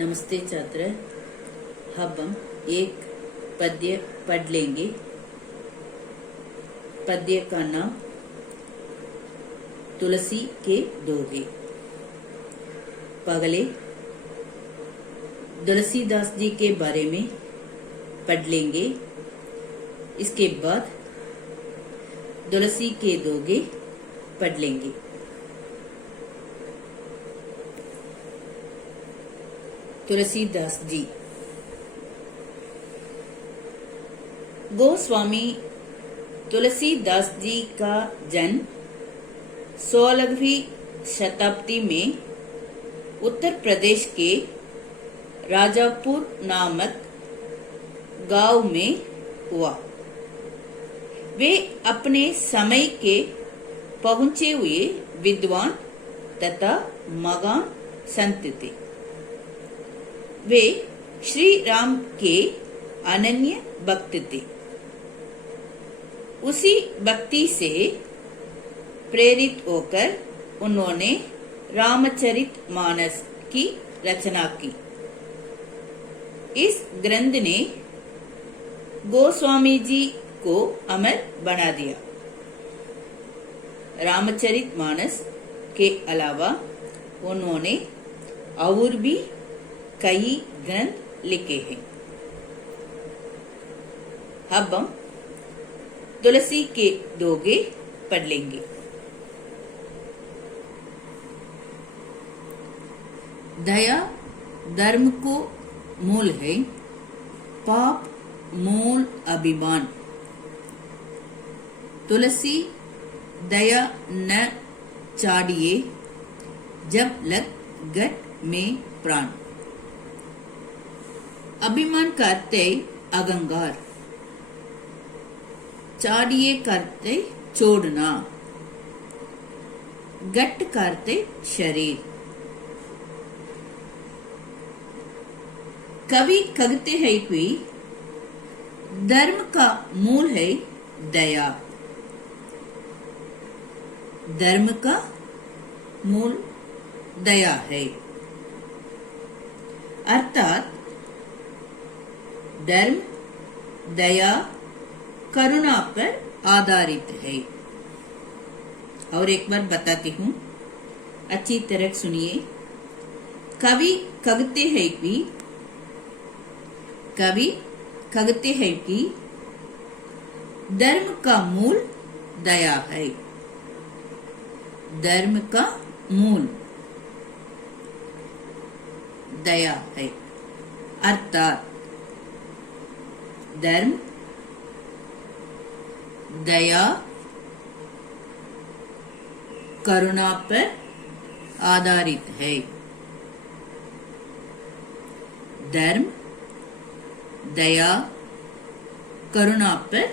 नमस्ते छात्र। अब हम एक पद्य पढ़ लेंगे। पद्य का नाम तुलसी के दोहे। पगले तुलसीदास जी के बारे में पढ़ लेंगे। इसके बाद तुलसी के दोहे पढ़ लेंगे। तुलसीदास जी। गोस्वामी तुलसीदास जी का जन्म 16वीं शताब्दी में उत्तर प्रदेश के राजापुर नामक गांव में हुआ। वे अपने समय के पहुंचे हुए विद्वान तथा महान संत थे। वे श्री राम के अनन्य भक्त थे। उसी भक्ति से प्रेरित होकर उन्होंने रामचरितमानस की रचना की। इस ग्रंथ ने गोस्वामी जी को अमर बना दिया। रामचरितमानस के अलावा उन्होंने और भी कई ग्रंथ लिखे हैं। अब हम तुलसी के दोहे पढ़ लेंगे। दया धर्म को मूल है, पाप मूल अभिमान। तुलसी दया न चाड़िए, जब लग गट में प्राण। अभिमान करते अहंकार, चाड़िए करते छोड़ना, गट करते शरीर। कवि कहते हैं कि धर्म का मूल है दया। धर्म का मूल दया है, अर्थात धर्म दया करुणा पर आधारित है। और एक बार बताती हूँ, अच्छी तरह सुनिए। कवि कहते हैं कि धर्म का मूल दया है। धर्म का मूल दया है, अर्थात धर्म दया करुणा पर आधारित है। धर्म दया करुणा पर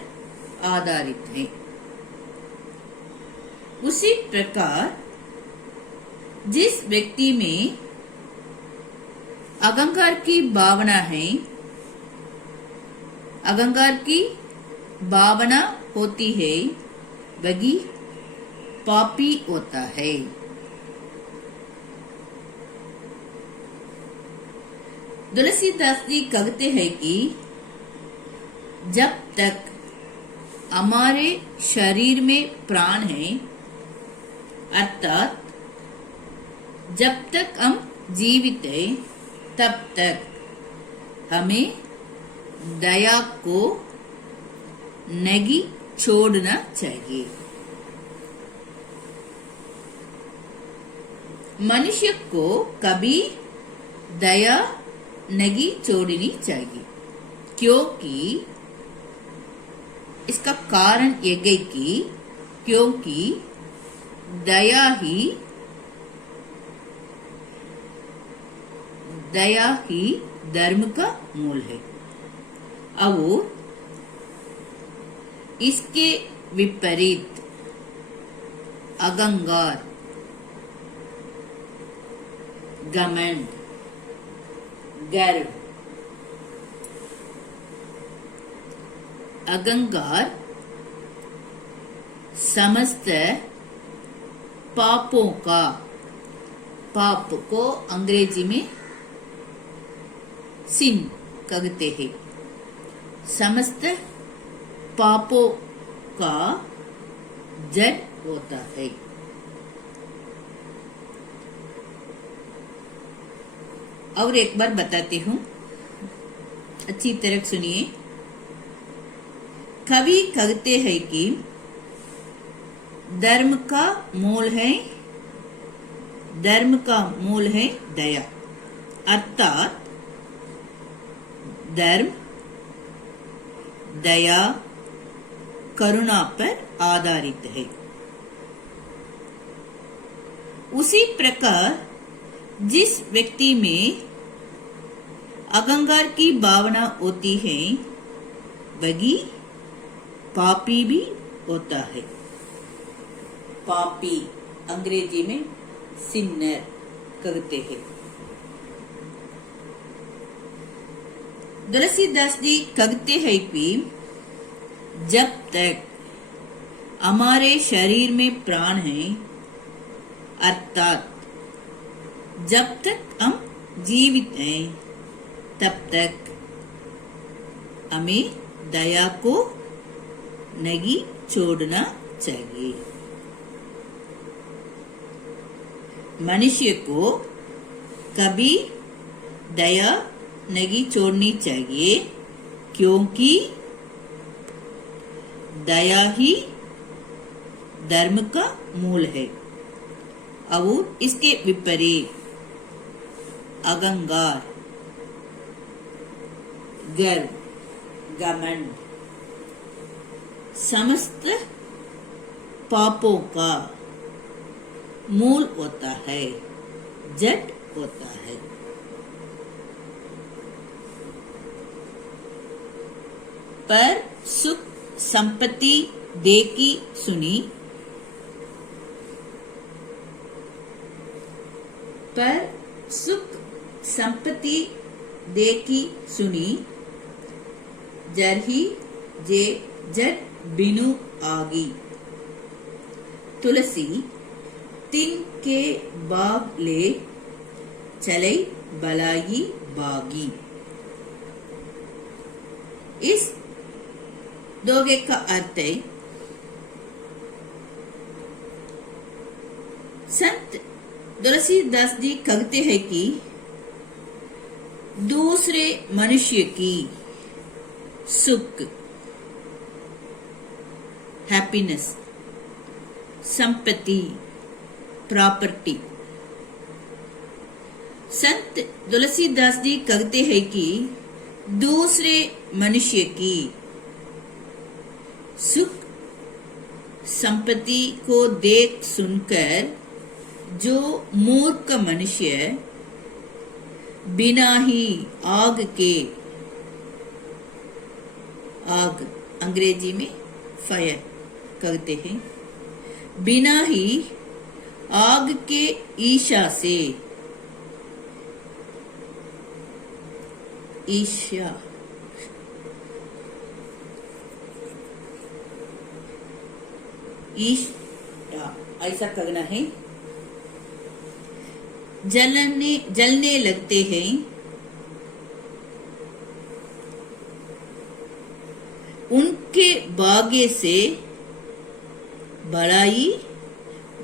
आधारित है। उसी प्रकार जिस व्यक्ति में अहंकार की भावना है, अहंकार की भावना होती है, वही पापी होता है। तुलसीदास जी कहते हैं कि जब तक हमारे शरीर में प्राण है, अर्थात जब तक हम जीवित हैं, तब तक हमें दया को नहीं छोड़ना चाहिए। मनुष्य को कभी दया नहीं छोड़नी चाहिए, क्योंकि इसका कारण यह है कि क्योंकि दया ही धर्म का मूल है। और इसके विपरीत अहंकार, घमंड, गर्व। अहंकार समस्त पापों का, पाप को अंग्रेजी में सिन कहते हैं। समस्त पापों का जड़ होता है। और एक बार बताती हूँ, अच्छी तरह सुनिए। कवि कहते हैं कि धर्म का मूल है दया, अर्थात धर्म दया करुणा पर आधारित है। उसी प्रकार जिस व्यक्ति में अहंकार की भावना होती है वही पापी भी होता है। पापी अंग्रेजी में सिन्नर कहते हैं। तुलसीदास जी कहते हैं कि जब तक हमारे शरीर में प्राण है, अर्थात जब तक हम जीवित हैं, तब तक हमें दया को नहीं छोड़ना चाहिए। मनुष्य को कभी दया नहीं छोड़नी चाहिए, क्योंकि दया ही धर्म का मूल है। और इसके विपरीत अहंकार, गर्व, घमंड समस्त पापों का मूल होता है, जड़ होता है। पर सुख संपत्ति देखी सुनी, पर सुख संपत्ति देखी सुनी, जरही जे जट बिनु आगी। तुलसी तिन के बाग ले चले बलाई बागी। इस दोगे का अर्थ है, संत तुलसीदास जी कहते हैं कि दूसरे मनुष्य की सुख, हैप्पीनेस, संपत्ति, प्रॉपर्टी। संत तुलसीदास जी कहते हैं कि दूसरे मनुष्य की सुख संपत्ति को देख सुनकर जो मूर्ख मनुष्य बिना ही आग के, आग अंग्रेजी में फायर कहते हैं, बिना ही आग के ईर्ष्या से, ईर्ष्या ऐसा कहना है, जलने लगते हैं। उनके भाग्य से बड़ाई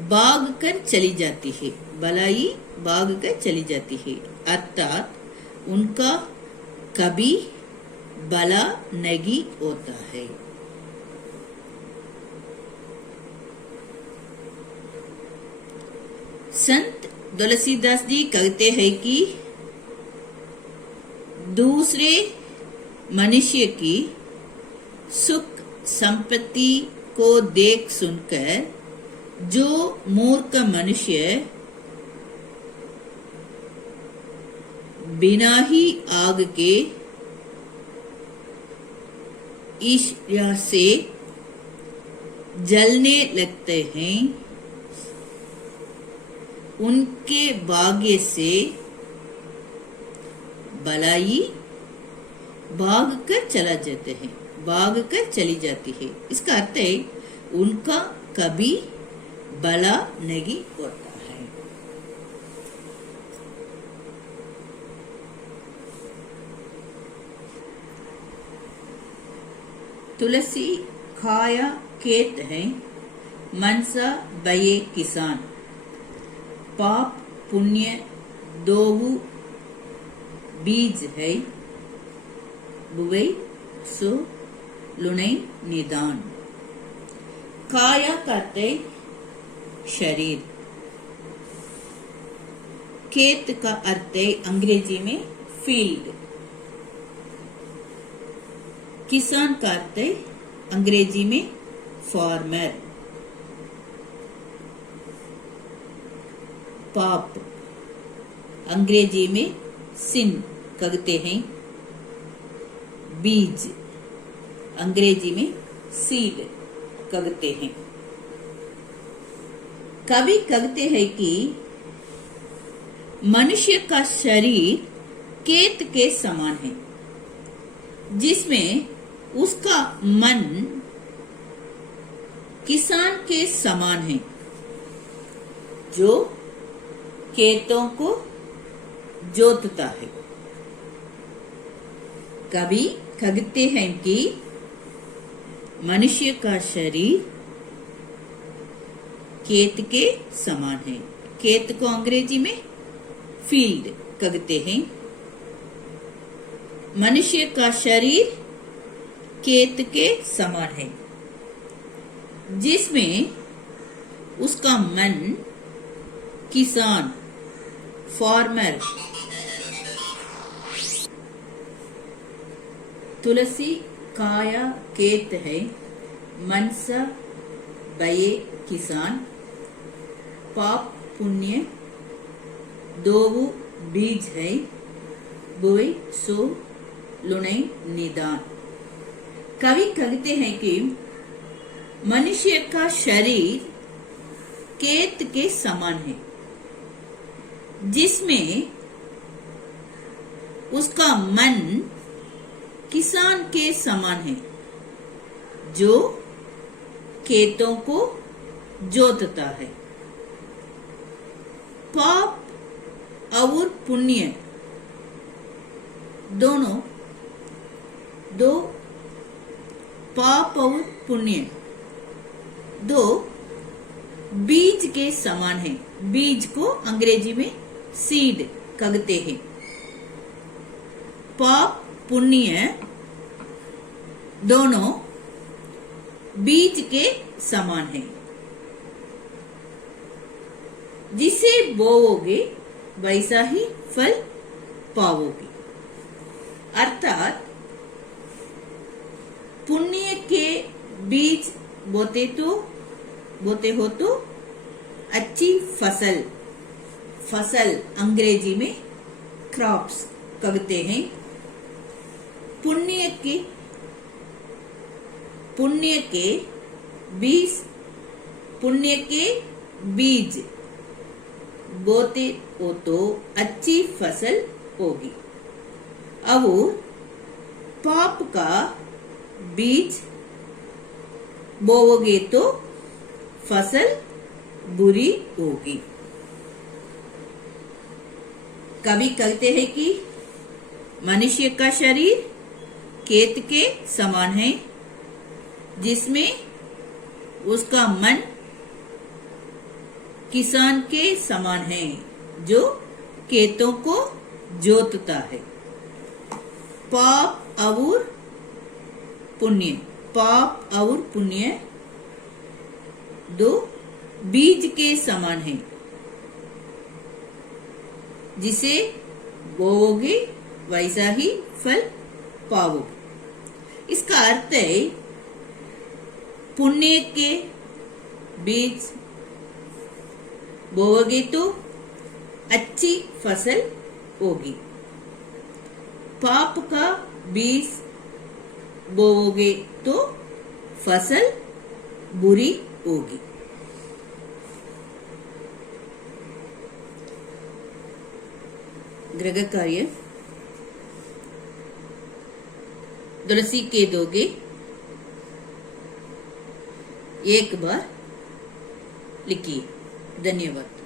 भाग कर चली जाती है, बड़ाई भाग कर चली जाती है, अर्थात उनका कभी भला नहीं होता है। संत तुलसीदास जी कहते हैं कि दूसरे मनुष्य की सुख संपत्ति को देख सुनकर जो मूर्ख मनुष्य बिना ही आग के ईर्ष्या से जलने लगते हैं, उनके भाग्य से भलाई भाग कर चला जाते हैं, भाग कर चली जाती है। इसका अर्थ है उनका कभी भला नहीं होता है। तुलसी खाया खेत है, मनसा बये किसान। पाप पुण्य दोऊ बीज है, बुवै सो लुनै निदान। काया करते शरीर, खेत का अर्थ है अंग्रेजी में फील्ड, किसान का अर्थ है अंग्रेजी में फार्मर। पाप अंग्रेजी में सिन कहते हैं। बीज अंग्रेजी में सीड कहते हैं। कवि कहते हैं कि मनुष्य का शरीर खेत के समान है, जिसमें उसका मन किसान के समान है, जो खेतों को जोतता है। कवि कहते हैं कि मनुष्य का शरीर खेत के समान है। खेत को अंग्रेजी में फील्ड कहते हैं। मनुष्य का शरीर खेत के समान है, जिसमें उसका मन किसान फार्मर। तुलसी काया खेत है, मनसा बये किसान। पाप पुण्य दोऊ बीज है, बुवै सो लुनै निदान। कवि कहते हैं कि मनुष्य का शरीर खेत के समान है, जिसमें उसका मन किसान के समान है, जो खेतों को जोतता है। पाप और पुण्य दोनों दो पाप और पुण्य दो बीज के समान है। बीज को अंग्रेजी में सीड कहते हैं। पाप पुण्य दोनों बीज के समान है। जिसे बोओगे वैसा ही फल पाओगे। अर्थात पुण्य के बीज बोते हो तो अच्छी फसल अंग्रेजी में क्रॉप्स कहते हैं। पुण्य के बीज बोते हो तो अच्छी फसल होगी, और पाप का बीज बोओगे तो फसल बुरी होगी। कवि कहते हैं कि मनुष्य का शरीर खेत के समान है, जिसमें उसका मन किसान के समान है, जो खेतों को जोतता है। पाप और पुण्य दो बीज के समान है, जिसे बोओगे वैसा ही फल पाओगे। इसका अर्थ है पुण्य के बीज बोओगे तो अच्छी फसल होगी, पाप का बीज बोओगे तो फसल बुरी होगी। गृह कार्य तुलसी के दोगे एक बार लिखिए। धन्यवाद।